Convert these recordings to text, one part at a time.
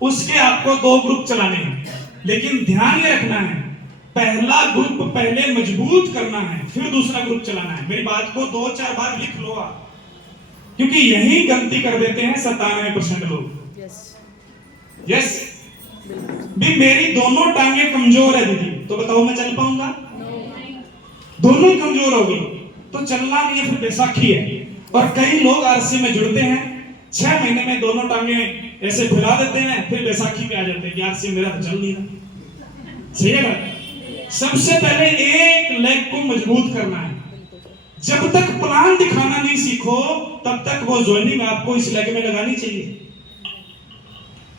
उसके आपको 2 ग्रुप चलाने हैं, लेकिन ध्यान ये रखना है पहला ग्रुप पहले मजबूत करना है, फिर दूसरा ग्रुप चलाना है। मेरी बात को 2-4 बार लिख लो आप, क्योंकि यही गलती कर देते हैं 97% लोग। यस भी मेरी दोनों टांगे कमजोर है दीदी, तो बताओ मैं चल पाऊंगा? दोनों कमजोर होगी तो चलना नहीं है, फिर बैसाखी है। और कई लोग आरसी में जुड़ते हैं, 6 महीने में दोनों टांगे ऐसे फैला देते हैं, फिर बैसाखी पे आ जाते हैं कि आरसी मेरा तो चल नहीं रहा। सही है ना? सबसे पहले एक लेग को मजबूत करना है। जब तक प्लान दिखाना नहीं सीखो तब तक वो ज्वाइनिंग आपको इस लेग में लगानी चाहिए।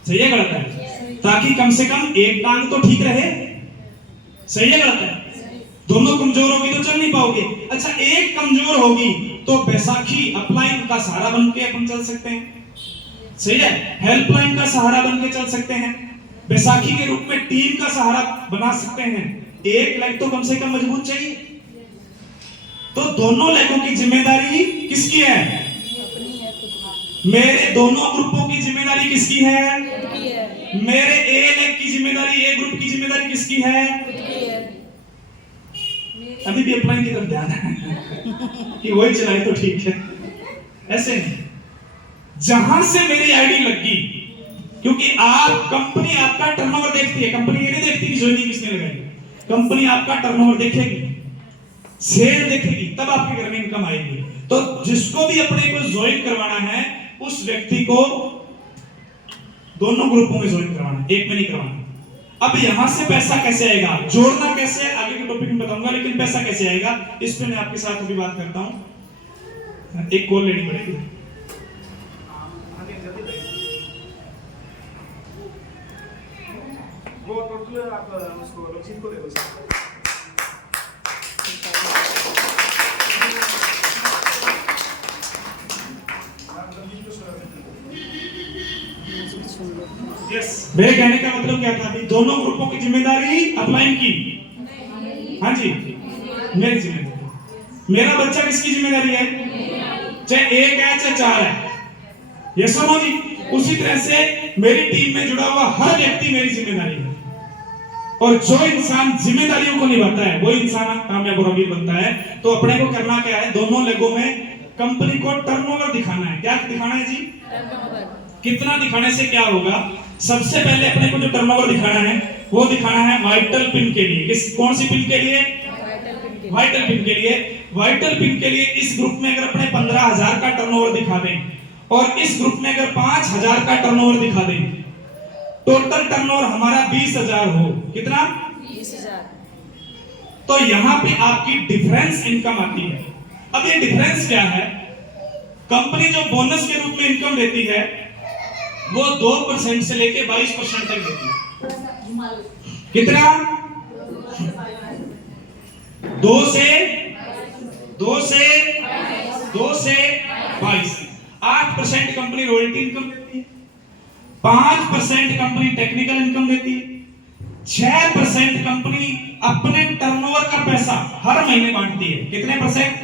सही है गलत है? ताकि कम से कम एक टांग तो ठीक रहे। सही है गलत है? दोनों कमजोर होगी तो चल नहीं पाओगे। अच्छा, एक कमजोर होगी तो बैसाखी अपलाइन का सहारा बन के अपन चल सकते हैं। सही है? हेल्पलाइन का सहारा बन के चल सकते हैं, बैसाखी के रूप में टीम का सहारा बना सकते हैं। एक लेग तो कम से कम मजबूत चाहिए। तो दोनों लेगों की जिम्मेदारी किसकी है? मेरे दोनों ग्रुपों की जिम्मेदारी किसकी है? मेरे ए लेग की जिम्मेदारी, ए ग्रुप की जिम्मेदारी किसकी है? अभी भी अपलाइन की तरफ ध्यान है कि वही चलाए तो ठीक है, ऐसे नहीं। जहां से मेरी आईडी लगी, क्योंकि आप कंपनी आपका टर्नओवर देखती है, कंपनी ये नहीं देखती कि ज्वाइनिंग किसने लगाई। कंपनी आपका टर्नओवर देखेगी, सेल देखेगी, तब आपके घर में इनकम आएगी। तो जिसको भी अपने को ज्वाइन करवाना है उस व्यक्ति को दोनों ग्रुपों में ज्वाइन करवाना, एक में नहीं करवाना। अब यहां से पैसा कैसे आएगा, जोड़ना कैसे है, आगे के टॉपिक में बताऊंगा, लेकिन पैसा कैसे आएगा इस पे मैं आपके साथ अभी बात करता हूं। एक कॉल लेनी पड़ेगी। वो टोटल आप उसको रजीत को दे दो सर। यस, मेरे कहने का मतलब क्या था? दोनों ग्रुपों की जिम्मेदारी अपलाइन की। हाँ जी, मेरी जिम्मेदारी। मेरा बच्चा किसकी जिम्मेदारी है? चाहे 1 है चाहे 4 है। ये सुनो जी, उसी तरह से मेरी टीम में जुड़ा हुआ हर व्यक्ति मेरी जिम्मेदारी है। और जो इंसान जिम्मेदारियों को निभाता है वो इंसान कामयाब और अमीर बनता है। तो अपने को करना क्या है? दोनों लेगों में कंपनी को टर्नओवर दिखाना है। क्या दिखाना है जी? कितना दिखाने से क्या होगा? सबसे पहले अपने को जो टर्नओवर दिखाना है वो दिखाना है वाइटल पिन के लिए। किस कौन सी पिन के लिए? वाइटल पिन के लिए। वाइटल पिन के लिए इस ग्रुप में अगर अपने 15,000 का टर्नओवर दिखा दें और इस ग्रुप में अगर 5,000 का टर्नओवर दिखा दें, टोटल टर्नओवर हमारा 20,000 हो। कितना? 20,000। तो यहाँ पे आपकी डिफरेंस इनकम आती है। अब ये डिफरेंस क्या है? कंपनी जो बोनस के रूप में इनकम देती है वो 2% से लेके 22% तक देती है। कितना? 2 से 22। 8% कंपनी रॉयल्टी इनकम देती है, 5% कंपनी टेक्निकल इनकम देती है, 6% कंपनी अपने टर्नओवर का पैसा हर महीने बांटती है। कितने परसेंट?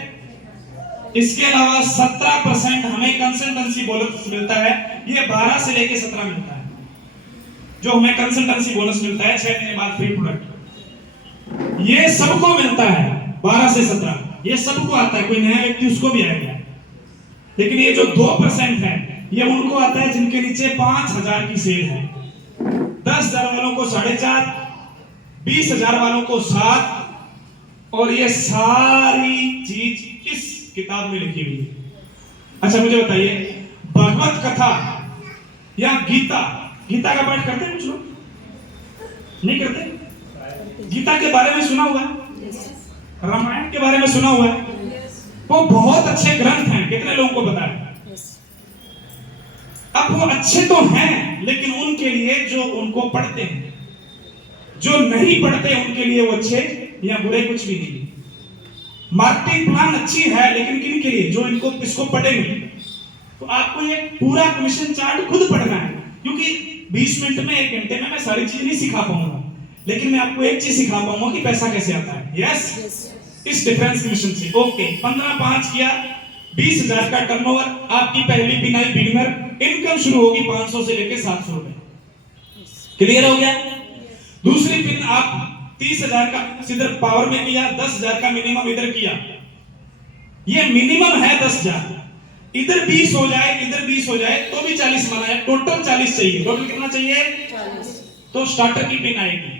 इसके अलावा 17% हमें कंसल्टेंसी बोनस मिलता है। ये 12 से लेके 17 मिलता है जो हमें कंसल्टेंसी बोनस मिलता है 6 महीने बाद फ्री प्रोडक्ट। ये सबको मिलता है 12 से 17, ये सबको आता है। कोई नया व्यक्ति उसको भी आएगा। लेकिन ये जो 2% है ये उनको आता है जिनके नीचे 5,000 की सेल है। 10,000 वालों को 4.5, 20,000 वालों को 7, और ये सारी चीज इस किताब में लिखी हुई है। अच्छा मुझे बताइए, भगवत कथा या गीता का पाठ करते हैं कुछ लोग? नहीं करते? गीता के बारे में सुना हुआ है? रामायण के बारे में सुना हुआ है? वो बहुत अच्छे ग्रंथ हैं, कितने लोगों को पता है? अब वो अच्छे तो हैं, लेकिन उनके लिए जो उनको पढ़ते हैं, जो नहीं पढ़ते उनके लिए वो अच्छे या बुरे कुछ भी नहीं। मार्केटिंग प्लान अच्छी है, लेकिन किन के लिए? जो इनको इसको पढ़ेंगे। तो आपको ये पूरा कमीशन चार्ट खुद पढ़ना है, क्योंकि 20 मिनट में 1 घंटे में मैं सारी चीज नहीं सिखा पाऊंगा, लेकिन मैं आपको एक चीज सिखा पाऊंगा कि पैसा कैसे आता है। यस, इस डिफरेंस कमीशन से। ओके, 15/5 किया 20,000 का टर्नओवर, आपकी पहली पिन आई बिगिनर, इनकम शुरू होगी 500 से लेके 700 रुपए। क्लियर हो गया? दूसरी पिन आप 30,000 का इधर पावर में किया, 10,000 का मिनिमम इधर किया, ये मिनिमम है 10,000, इधर 20 हो जाए, इधर 20 हो जाए तो भी 40 माना है, टोटल 40 चाहिए। टोटल कितना चाहिए? 40। तो स्टार्टर की पिन आएगी,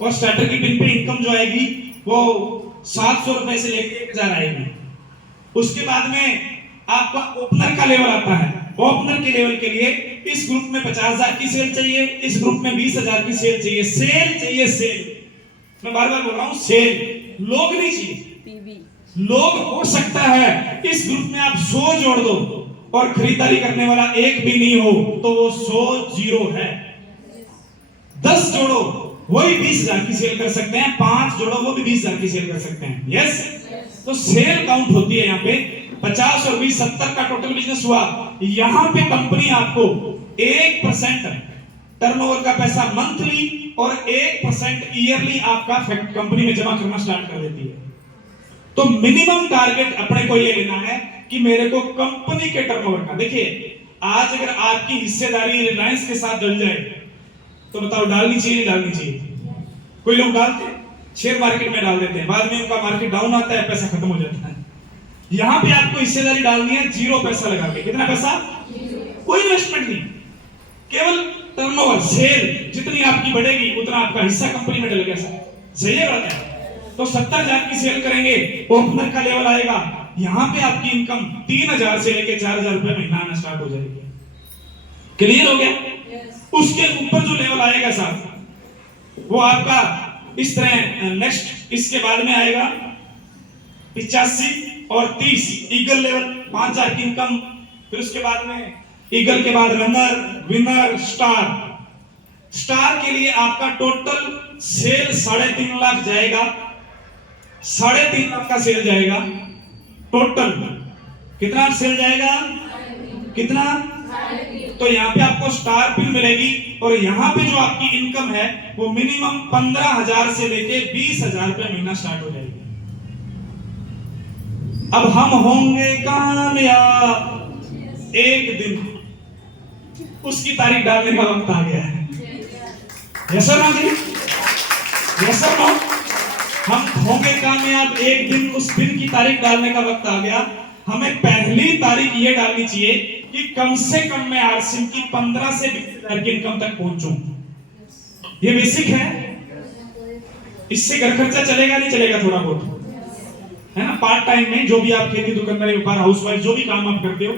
और स्टार्टर की पिन पे इनकम जो आएगी वो 700 रुपए से लेके 1,000 आएगी। उसके बाद में आपका ओपनर का लेवल आता है। ओपनर के लेवल के लिए इस ग्रुप में 50,000 की सेल चाहिए, इस ग्रुप में 20,000 की सेल चाहिए। सेल चाहिए, सेल, मैं बार बार बोल रहा हूं, सेल, लोग नहीं चाहिए। लोग हो सकता है इस ग्रुप में आप 100 जोड़ दो और खरीदारी करने वाला एक भी नहीं हो तो वो 100 जीरो है। 10 जोड़ो वही 20,000 की सेल कर सकते हैं, 5 जोड़ो वो भी 20,000 की सेल कर सकते हैं। यस, तो सेल काउंट होती है यहाँ पे 50 और 20 70 का टोटल बिजनेस हुआ। यहाँ पे कंपनी आपको 1% टर्नओवर का पैसा मंथली और 1% ईयरली आपका कंपनी में जमा करना स्टार्ट कर देती है। तो मिनिमम टारगेट अपने को ये लेना है कि मेरे को कंपनी के टर्नओवर का, देखिए आज अगर आपकी हिस्सेदारी रिलायंस के साथ जुड़ जाए तो बताओ डालनी चाहिए नहीं डालनी चाहिए? कोई लोग डालते हैं, शेयर मार्केट में डाल देते हैं, बाद में उनका मार्केट डाउन आता है, पैसा खत्म हो जाता है। यहां पे आपको हिस्सेदारी डालनी है 0 पैसा लगा के। कितना पैसा? कोई इन्वेस्टमेंट नहीं, केवल टर्नओवर, सेल जितनी आपकी बढ़ेगी उतना आपका हिस्सा कंपनी में डलेगा। सही है बात है? तो 70,000 की सेल करेंगे, ओपनर का लेवल आएगा, यहां पे आपकी इनकम 3,000 से लेके 4,000 रुपए महीना आना स्टार्ट हो जाएगी। क्लियर हो गया? उसके ऊपर जो लेवल आएगा साहब वो आपका इस तरह नेक्स्ट इसके बाद में आएगा 85 और 30 ईगल लेवल, 5,000 की इनकम। फिर उसके बाद में ईगल के बाद रनर, विनर, स्टार। स्टार के लिए आपका टोटल सेल 3.5 लाख जाएगा, 3.5 लाख का सेल जाएगा टोटल। कितना सेल जाएगा? कितना? तो यहाँ पे आपको स्टार पिन मिलेगी और यहाँ पे जो आपकी इनकम है वो मिनिमम 15,000 से लेके 20,000 रुपए महीना स्टार्ट हो जाएगी। अब हम होंगे कामयाब एक दिन, उसकी तारीख डालने का वक्त आ गया है। यस सर जी, यस सर नो, हम होंगे कामयाब एक दिन, उस दिन की तारीख डालने का वक्त आ गया। हमें पहली तारीख ये डालनी चाहिए कि कम से कम मैं आरसिम की 15 से 20,000 की इनकम तक पहुंचूं। ये बेसिक है, इससे घर खर्चा चलेगा नहीं चलेगा? थोड़ा बहुत है ना, पार्ट टाइम में जो भी आप खेती दुकानदारी व्यापार हाउसवाइफ जो भी काम आप करते हो